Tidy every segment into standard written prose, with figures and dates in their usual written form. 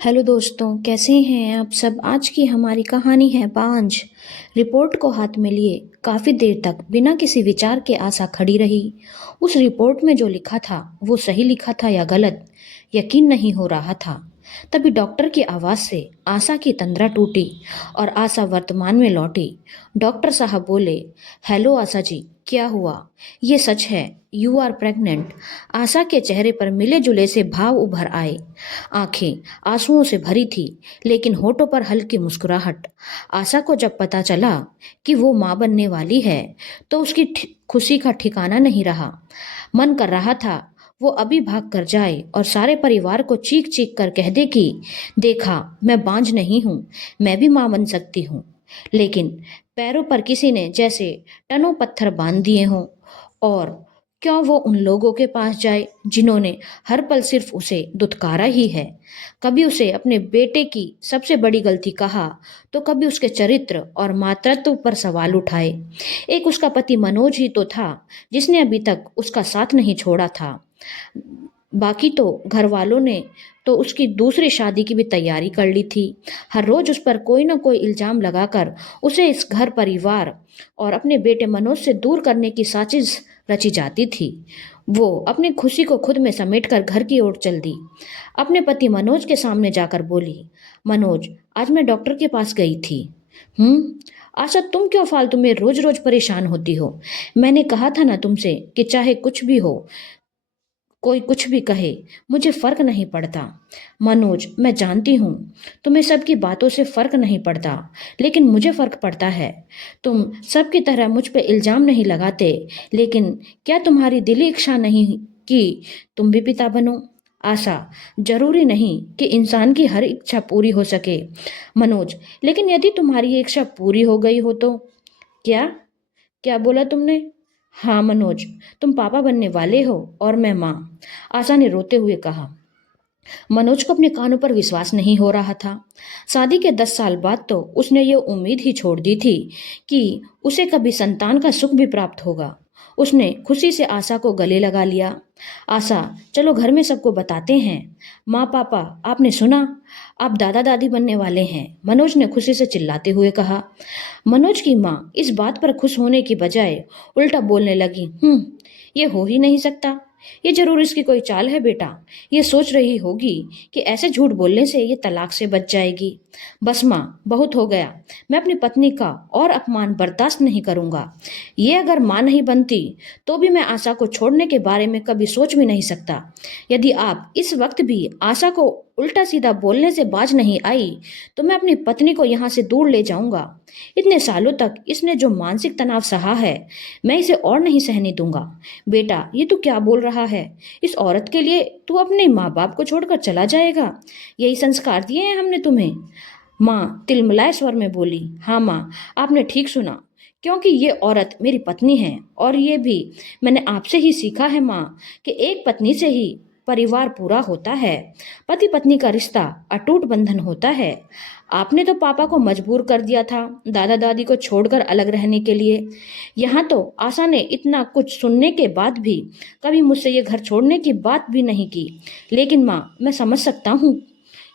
Hello दोस्तों, कैसे हैं आप सब। आज की हमारी कहानी है बांझ। रिपोर्ट को हाथ में लिए काफ़ी देर तक बिना किसी विचार के आशा खड़ी रही। उस रिपोर्ट में जो लिखा था वो सही लिखा था या गलत, यकीन नहीं हो रहा था। तभी डॉक्टर की आवाज़ से आशा की तंद्रा टूटी और आशा वर्तमान में लौटी। डॉक्टर साहब बोले, हेलो आशा जी, क्या हुआ? ये सच है, यू आर प्रेग्नेंट। आशा के चेहरे पर मिले जुले से भाव उभर आए। आंखें आंसुओं से भरी थी, लेकिन होठों पर हल्की मुस्कुराहट। आशा को जब पता चला कि वो माँ बनने वाली है तो उसकी खुशी का ठिकाना नहीं रहा। मन कर रहा था वो अभी भाग कर जाए और सारे परिवार को चीख चीख कर कह दे कि देखा, मैं बांझ नहीं हूँ, मैं भी माँ बन सकती हूँ। लेकिन पैरों पर किसी ने जैसे टनों पत्थर बांध दिए हों। और क्यों वो उन लोगों के पास जाए जिन्होंने हर पल सिर्फ उसे दुत्कारा ही है। कभी उसे अपने बेटे की सबसे बड़ी गलती कहा, तो कभी उसके चरित्र और मातृत्व पर सवाल उठाए। एक उसका पति मनोज ही तो था जिसने अभी तक उसका साथ नहीं छोड़ा था। बाकी तो घर वालों ने तो उसकी दूसरी शादी की भी तैयारी कर ली थी। हर रोज उस पर कोई ना कोई इल्जाम लगाकर उसे इस घर परिवार और अपने बेटे मनोज से दूर करने की साजिश रची जाती थी। वो अपनी खुशी को खुद में समेटकर घर की ओर चल दी। अपने पति मनोज के सामने जाकर बोली, मनोज, आज मैं डॉक्टर के पास गई थी। आशा, तुम क्यों फालतू में रोज रोज परेशान होती हो? मैंने कहा था ना तुमसे कि चाहे कुछ भी हो, कोई कुछ भी कहे, मुझे फर्क नहीं पड़ता। मनोज, मैं जानती हूँ तुम्हें सबकी बातों से फर्क नहीं पड़ता, लेकिन मुझे फर्क पड़ता है। तुम सबकी तरह मुझ पे इल्जाम नहीं लगाते, लेकिन क्या तुम्हारी दिली इच्छा नहीं कि तुम भी पिता बनो? आशा, जरूरी नहीं कि इंसान की हर इच्छा पूरी हो सके। मनोज, लेकिन यदि तुम्हारी ये इच्छा पूरी हो गई हो तो? क्या क्या बोला तुमने? हाँ मनोज, तुम पापा बनने वाले हो और मैं माँ। आशा ने रोते हुए कहा। मनोज को अपने कानों पर विश्वास नहीं हो रहा था। शादी के 10 साल बाद तो उसने ये उम्मीद ही छोड़ दी थी कि उसे कभी संतान का सुख भी प्राप्त होगा। उसने खुशी से आशा को गले लगा लिया। आशा, चलो घर में सबको बताते हैं। माँ, पापा, आपने सुना, आप दादा दादी बनने वाले हैं, मनोज ने खुशी से चिल्लाते हुए कहा। मनोज की माँ इस बात पर खुश होने की बजाय उल्टा बोलने लगी, ये हो ही नहीं सकता। ये जरूर इसकी कोई चाल है बेटा। ये सोच रही होगी कि ऐसे झूठ बोलने से ये तलाक से बच जाएगी। बस माँ, बहुत हो गया। मैं अपनी पत्नी का और अपमान बर्दाश्त नहीं करूंगा। ये अगर माँ नहीं बनती तो भी मैं आशा को छोड़ने के बारे में कभी सोच भी नहीं सकता। यदि आप इस वक्त भी आशा को उल्टा सीधा बोलने से बाज नहीं आई तो मैं अपनी पत्नी को यहाँ से दूर ले जाऊंगा। इतने सालों तक इसने जो मानसिक तनाव सहा है, मैं इसे और नहीं सहने दूंगा। बेटा, ये तू क्या बोल रहा है? इस औरत के लिए तू अपने माँ बाप को छोड़कर चला जाएगा? यही संस्कार दिए हैं हमने तुम्हें? माँ तिलमिलाए स्वर में बोली, हाँ माँ, आपने ठीक सुना, क्योंकि ये औरत मेरी पत्नी है और ये भी मैंने आपसे ही सीखा है माँ, कि एक पत्नी से ही परिवार पूरा होता है। पति पत्नी का रिश्ता अटूट बंधन होता है। आपने तो पापा को मजबूर कर दिया था दादा दादी को छोड़कर अलग रहने के लिए। यहाँ तो आशा ने इतना कुछ सुनने के बाद भी कभी मुझसे ये घर छोड़ने की बात भी नहीं की। लेकिन माँ, मैं समझ सकता हूँ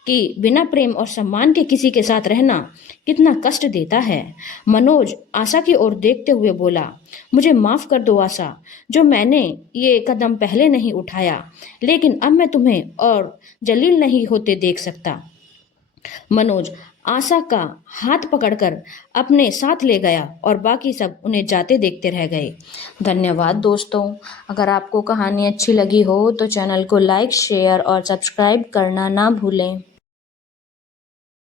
कि बिना प्रेम और सम्मान के किसी के साथ रहना कितना कष्ट देता है। मनोज आशा की ओर देखते हुए बोला, मुझे माफ कर दो आशा, जो मैंने ये कदम पहले नहीं उठाया, लेकिन अब मैं तुम्हें और जलील नहीं होते देख सकता। मनोज आशा का हाथ पकड़कर अपने साथ ले गया और बाकी सब उन्हें जाते देखते रह गए। धन्यवाद दोस्तों। अगर आपको कहानी अच्छी लगी हो तो चैनल को लाइक, शेयर और सब्सक्राइब करना ना भूलें।